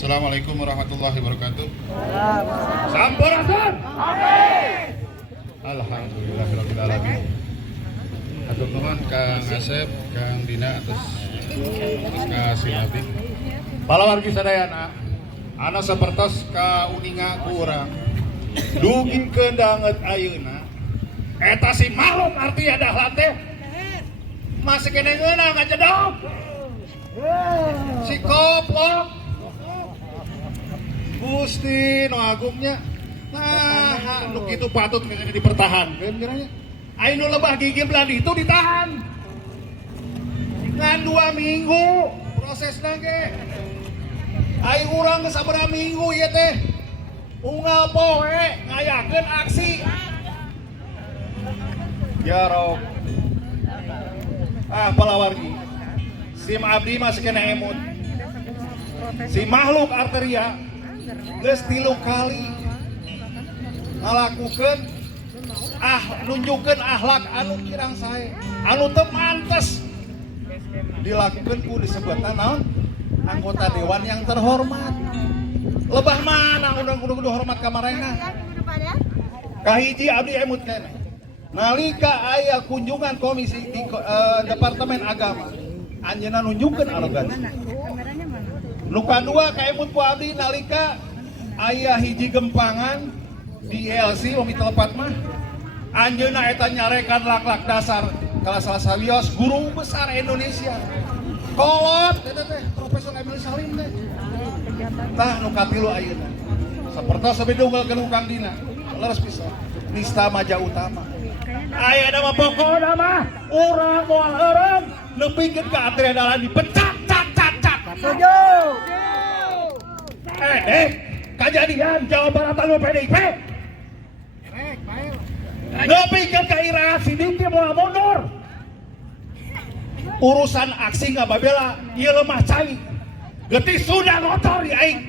Assalamualaikum warahmatullahi wabarakatuh. Sampurasun. Alhamdulillahirabbil alamin. Hatur nuhun Kang Asep, Kang Dina atas kasih nabi. Palawargi sadayana, ana sapertos ka uninga ku urang. Dugi keundanget ayeuna. Eta si makhluk arti adalah teh. Masih kena ngeunah ngajedog. Si koplok. Gusti no agungnya. Nah, nu kitu patut kayaknya dipertahankeun kiranya. Anu lebah gigi belandi itu ditahan. Ngan 2 minggu prosesna ge. Ai urang geus sabaraha minggu ieu teh. Unggal poe ngayakeun aksi. Ya Rob. Palawargi. Sim abdi masih kena emut. Si makhluk arteria geus 3 kali ngalakukeun nunjukkeun akhlak anu kirang sae, anu teu mantes dilakukeun ku disebutna naon? Anggota dewan yang terhormat. Lebah mana urang kudu hormat ka marena? Kahiji abdi emut keneh. Nalika aya kunjungan komisi di Departemen Agama, anjeunna nunjukkeun arogansi. Nu kadua kaemut ku abdi nalika aya hiji gempangan di LC umi telepat mah anjeunna eta nyarekan lak-lak dasar kelas sarios guru besar Indonesia. Kolot eta teh Profesor Emil Salim teh. Tah nu katilu ayeuna. Sapertos sabedunggalkeun Kang Dina. Leres pisan. Nista Maja Utama. Aya nama pokona mah urang moal eureum nepikeun ka Atria Dahlan dipecat. Setuju. Kejadian Jawa Barat anu PDIP. Nepikeun ka Ira Sidiki moal mundur. Urusan aksi ngababela ieu lemah cai. Getih sudah ngotor di aing.